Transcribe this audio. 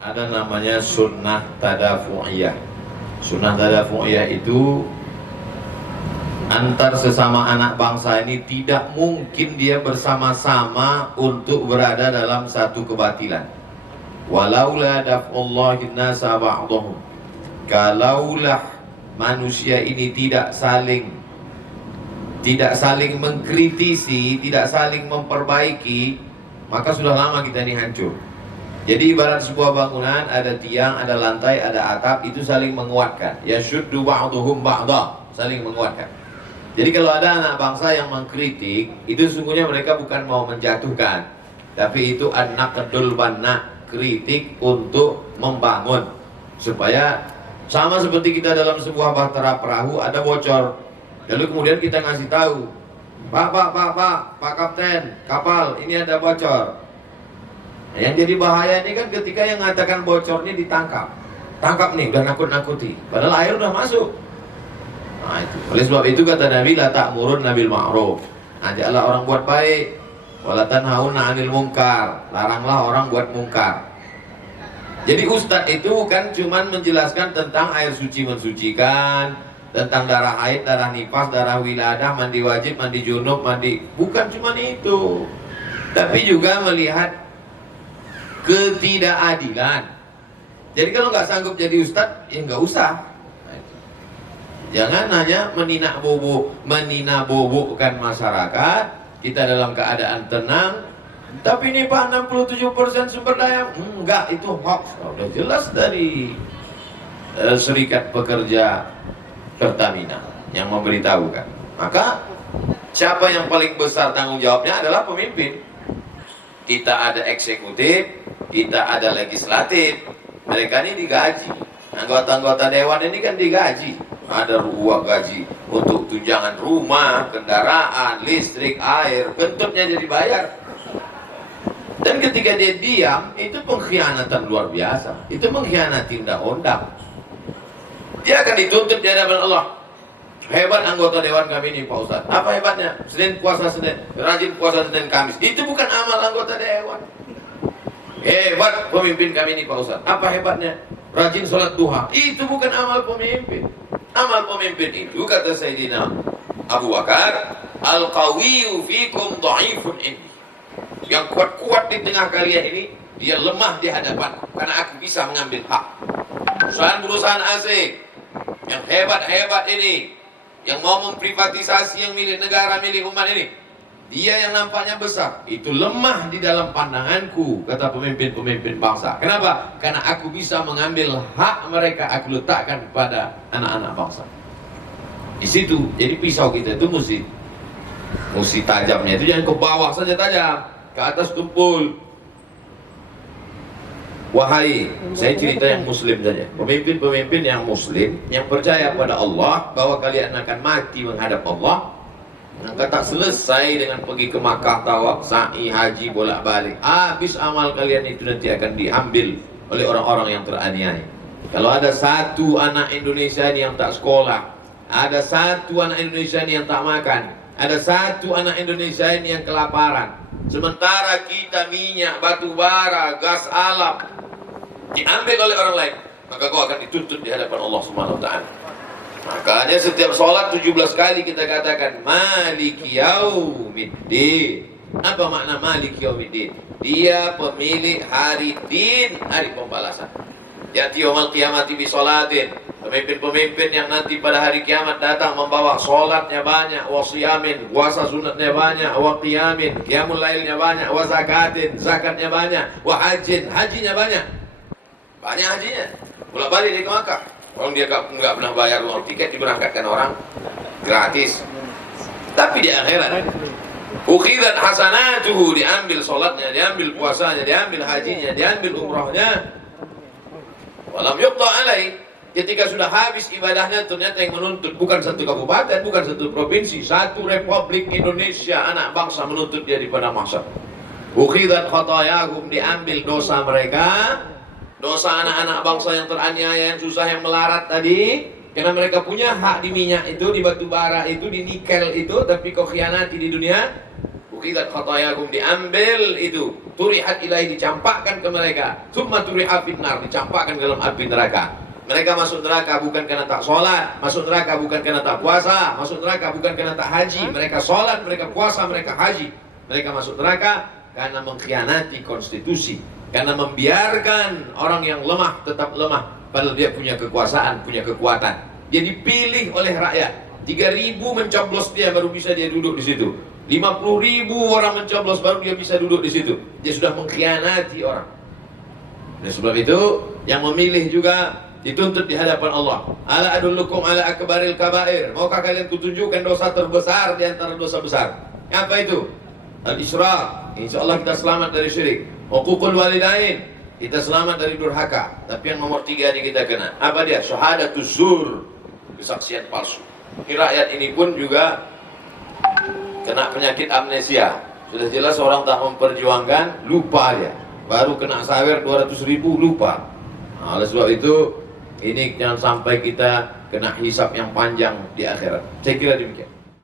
Ada namanya sunnah tadafu'iyah. Sunnah tadafu'iyah itu antar sesama anak bangsa ini tidak mungkin dia bersama-sama untuk berada dalam satu kebatilan. Walaula daf'ullahi nasa ba'dahum, kalaulah manusia ini tidak saling mengkritisi, tidak saling memperbaiki, maka sudah lama kita ini hancur. Jadi ibarat sebuah bangunan, ada tiang, ada lantai, ada atap, itu saling menguatkan. Yashuddu ba'duhum ba'da, saling menguatkan. Jadi kalau ada anak bangsa yang mengkritik, itu sesungguhnya mereka bukan mau menjatuhkan, tapi itu an-naqdul banna, kritik untuk membangun. Supaya sama seperti kita dalam sebuah bahtera perahu, ada bocor. Lalu kemudian kita ngasih tahu, Pak Kapten, kapal ini ada bocor. Yang jadi bahaya ini kan ketika yang mengatakan bocornya ditangkap. Tangkap nih, udah nakut-nakuti. Padahal air udah masuk. Nah itu. Oleh sebab itu kata Nabi, la ta'murun nabil ma'ruf. Ajaklah orang buat baik, wala tanhauna 'anil munkar. Laranglah orang buat mungkar. Jadi ustadz itu bukan cuman menjelaskan tentang air suci mensucikan, tentang darah haid, darah nifas, darah wiladah, mandi wajib, mandi junub, mandi. Bukan cuman itu. Tapi juga melihat ketidakadilan. Jadi kalau nggak sanggup jadi ustadz, ya nggak usah. Jangan hanya menina-bobokkan masyarakat. Kita dalam keadaan tenang, tapi ini Pak 67% sumber daya. Enggak, itu hoax. Udah jelas dari Serikat Pekerja Pertamina yang memberitahukan. Maka siapa yang paling besar tanggung jawabnya adalah pemimpin. Kita ada eksekutif, kita ada legislatif. Mereka ini digaji. Anggota-anggota dewan ini kan digaji. Ada uang gaji untuk tunjangan rumah, kendaraan, listrik, air, kentutnya jadi bayar. Dan ketika dia diam, itu pengkhianatan luar biasa. Itu mengkhianati undang-undang. Dia akan dituntut di hadapan Allah. Hebat anggota dewan kami ini Pak Ustadz. Apa hebatnya? Senin puasa Senin, rajin puasa Senin Kamis. Itu bukan amal anggota dewan. Hebat pemimpin kami ini Pak Ustadz. Apa hebatnya? Rajin sholat duha. Itu bukan amal pemimpin. Amal pemimpin itu kata Sayyidina Abu Bakar, al-qawiyyu fikum dha'ifun inni. Yang kuat-kuat di tengah kalian ini, dia lemah di hadapanku karena aku bisa mengambil hak. Perusahaan-perusahaan asing yang hebat-hebat ini, yang mau memprivatisasi yang milik negara, milik umat ini, dia yang nampaknya besar, itu lemah di dalam pandanganku, kata pemimpin-pemimpin bangsa. Kenapa? Karena aku bisa mengambil hak mereka, aku letakkan kepada anak-anak bangsa. Di situ, jadi pisau kita itu mesti tajamnya itu jangan ke bawah saja tajam, ke atas tumpul. Wahai, saya cerita yang muslim saja. Pemimpin-pemimpin yang muslim, yang percaya pada Allah, bahwa kalian akan mati menghadap Allah. Maka tak selesai dengan pergi ke Makkah, tawaf, sa'i, haji, bolak-balik. Habis amal kalian itu nanti akan diambil oleh orang-orang yang teraniaya. Kalau ada satu anak Indonesia ini yang tak sekolah, ada satu anak Indonesia ini yang tak makan, ada satu anak Indonesia ini yang kelaparan, sementara kita minyak, batu bara, gas alam diambil oleh orang lain, maka kau akan dituntut di hadapan Allah Subhanahu wa ta'ala. Makanya setiap sholat 17 kali kita katakan Maliki Yaumiddin. Apa makna Maliki Yaumiddin? Dia pemilik hari din, hari pembalasan. Ya'ti yaumal qiyamati bi sholatin. Pemimpin-pemimpin yang nanti pada hari kiamat datang membawa sholatnya banyak, wa siyamin, puasa sunatnya banyak, wa qiyamin, qiyamul lailnya banyak, wa zakatin, zakatnya banyak, wa hajin, hajinya banyak. Banyak hajinya. Bolak-balik dia ke Makkah. Orang dia nggak pernah bayar uang tiket, diberangkatkan orang gratis. Tapi di akhirat, ukhidat hasanatuhu, diambil sholatnya, diambil puasanya, diambil hajinya, diambil umrahnya. Walam yuqta alaih. Ketika sudah habis ibadahnya, ternyata yang menuntut bukan satu kabupaten, bukan satu provinsi, satu Republik Indonesia, anak bangsa menuntut dia di padang mahsyar. Ukhidat khatayahum, diambil dosa mereka, dosa anak-anak bangsa yang teraniaya, yang susah, yang melarat tadi, karena mereka punya hak di minyak itu, di batu bara itu, di nikel itu, tapi kau khianati di dunia. Ukhidat khatayakum, diambil itu, turihat ilahi, dicampakkan ke mereka, summa turiha finnar, dicampakkan ke dalam api neraka. Mereka masuk neraka bukan karena tak sholat, masuk neraka bukan karena tak puasa, masuk neraka bukan karena tak haji. Mereka sholat, mereka puasa, mereka haji. Mereka masuk neraka karena mengkhianati konstitusi, karena membiarkan orang yang lemah tetap lemah, padahal dia punya kekuasaan, punya kekuatan. Dia dipilih oleh rakyat. 3.000 mencoblos dia baru bisa dia duduk di situ. 50.000 orang mencoblos baru dia bisa duduk di situ. Dia sudah mengkhianati orang. Dan sebab itu yang memilih juga dituntut di hadapan Allah. Ala adullukum ala akbaril kabair. Maukah kalian kutunjukkan dosa terbesar di antara dosa besar? Apa itu? Al-Isra. Insyaallah kita selamat dari syirik. Uququl walidain. Kita selamat dari durhaka. Tapi yang nomor 3 ini kita kena. Apa dia? Syahadatuz zur. Kesaksian palsu. Ini rakyat ini pun juga kena penyakit amnesia. Sudah jelas orang tak memperjuangkan, lupa dia. Baru kena sawer 200.000 lupa. Nah, oleh sebab itu ini jangan sampai kita kena hisab yang panjang di akhirat. Saya kira demikian.